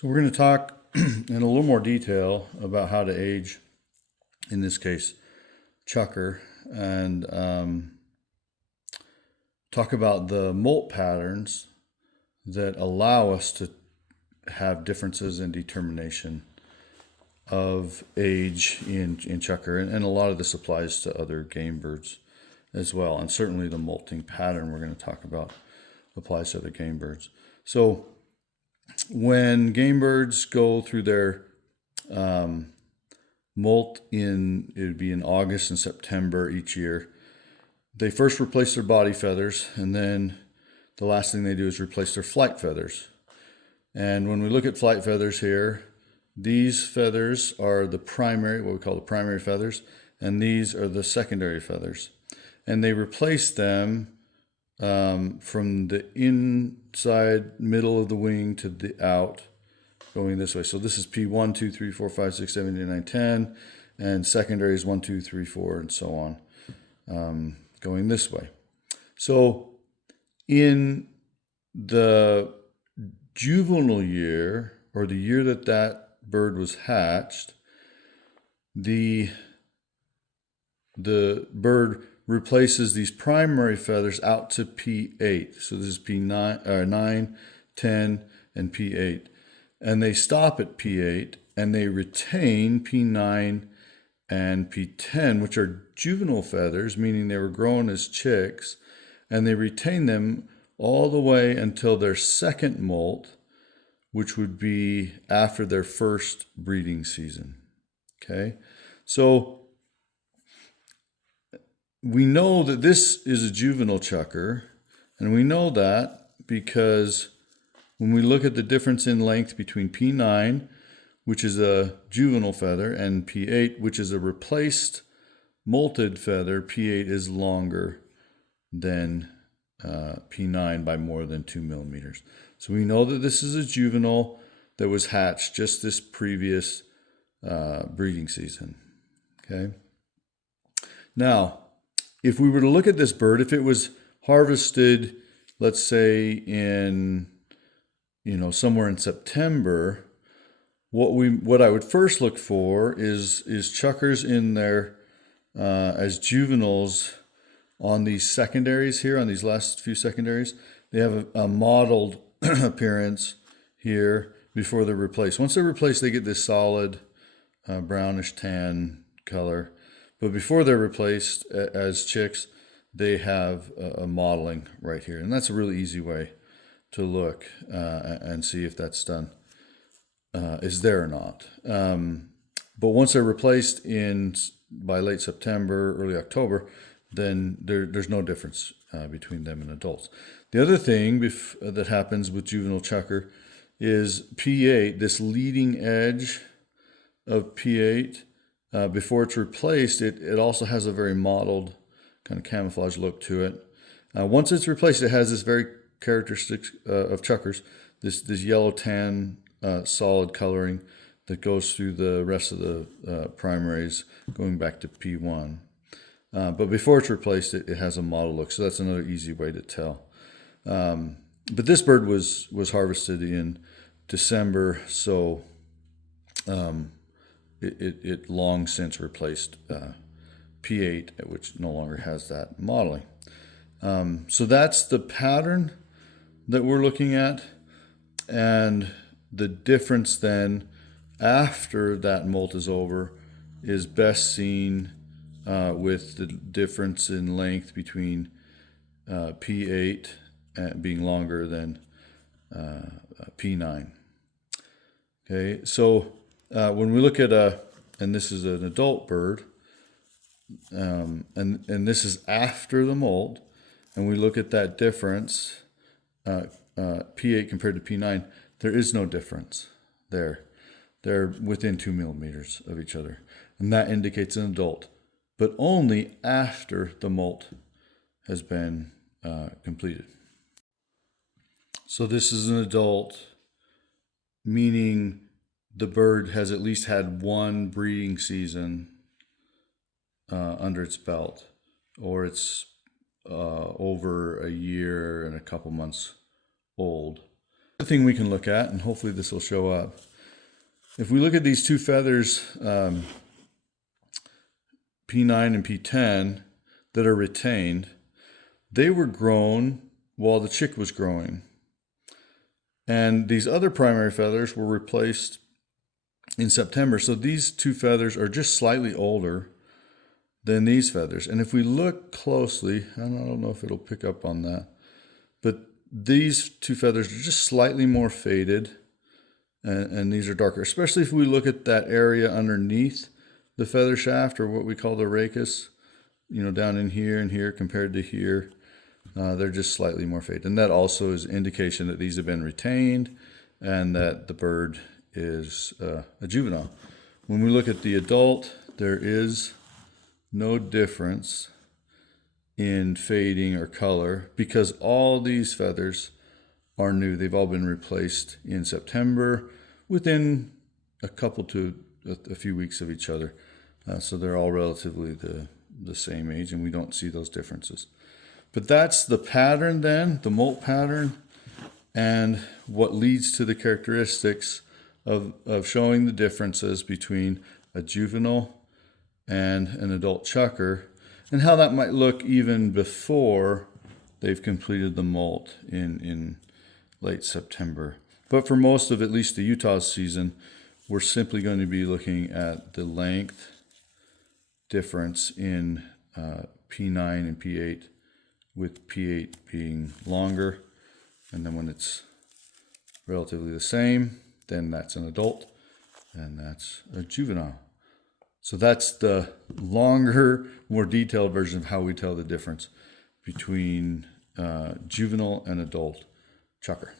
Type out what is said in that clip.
So we're going to talk in a little more detail about how to age, in this case, chukar, and talk about the molt patterns that allow us to have differences in determination of age in chukar. And a lot of this applies to other game birds as well. And certainly the molting pattern we're going to talk about applies to other game birds. So when game birds go through their molt it would be in August and September each year, they first replace their body feathers, and then the last thing they do is replace their flight feathers. And when we look at flight feathers here, these feathers are the primary, what we call the primary feathers, and these are the secondary feathers. And they replace them from the inside middle of the wing to the out, going this way. So this is P1, 2, 3, 4, 5, 6, 7, 8, 9, 10, and secondary is 1, 2, 3, 4, and so on, going this way. So in the juvenile year, or the year that that bird was hatched, the bird replaces these primary feathers out to P8. So this is P9, 9, 10, and P8. And they stop at P8, and they retain P9 and P10, which are juvenile feathers, meaning they were grown as chicks, and they retain them all the way until their second molt, which would be after their first breeding season. Okay, so we know that this is a juvenile chukar, and we know that because when we look at the difference in length between P9, which is a juvenile feather, and P8, which is a replaced molted feather, P8 is longer than P9 by more than 2 millimeters. So we know that this is a juvenile that was hatched just this previous breeding season. Okay. Now, if we were to look at this bird, if it was harvested, let's say in, somewhere in September, what I would first look for is chukars in there as juveniles on these secondaries here, on these last few secondaries. They have a mottled appearance here before they're replaced. Once they're replaced, they get this solid brownish tan color. But before they're replaced as chicks, they have a mottling right here. And that's a really easy way to look and see if that's done, is there or not. But once they're replaced by late September, early October, then there's no difference between them and adults. The other thing that happens with juvenile chukar is P8, this leading edge of P8, before it's replaced, it also has a very mottled kind of camouflage look to it. Once it's replaced, it has this very characteristic of chukars, this yellow tan solid coloring that goes through the rest of the primaries going back to P1. But before it's replaced, it has a mottled look. So that's another easy way to tell. But this bird was harvested in December, so it long since replaced P8, which no longer has that mottling. So that's the pattern that we're looking at. And the difference then after that molt is over is best seen with the difference in length between P8 being longer than P9. Okay, so when we look at and this is an adult bird, and this is after the molt, and we look at that difference, P8 compared to P9, there is no difference there. They're within 2 millimeters of each other, and that indicates an adult, but only after the molt has been completed. So this is an adult, meaning the bird has at least had one breeding season under its belt, or it's over a year and a couple months old. thing we can look at, and hopefully this will show up. If we look at these two feathers, P9 and P10, that are retained, they were grown while the chick was growing. And these other primary feathers were replaced in September. So these two feathers are just slightly older than these feathers. And if we look closely, and I don't know if it'll pick up on that, but these two feathers are just slightly more faded, and these are darker, especially if we look at that area underneath the feather shaft, or what we call the rachis, down in here and here compared to here. They're just slightly more faded. And that also is indication that these have been retained and that the bird is a juvenile. When we look at the adult, there is no difference in fading or color because all these feathers are new. They've all been replaced in September within a couple to a few weeks of each other. So they're all relatively the same age, and we don't see those differences. But that's the pattern then, the molt pattern, and what leads to the characteristics of showing the differences between a juvenile and an adult chukar, and how that might look even before they've completed the molt in late September. But for most of at least the Utah season, we're simply going to be looking at the length difference in P9 and P8, with P8 being longer, and then when it's relatively the same, then that's an adult and that's a juvenile. So that's the longer, more detailed version of how we tell the difference between juvenile and adult chukar.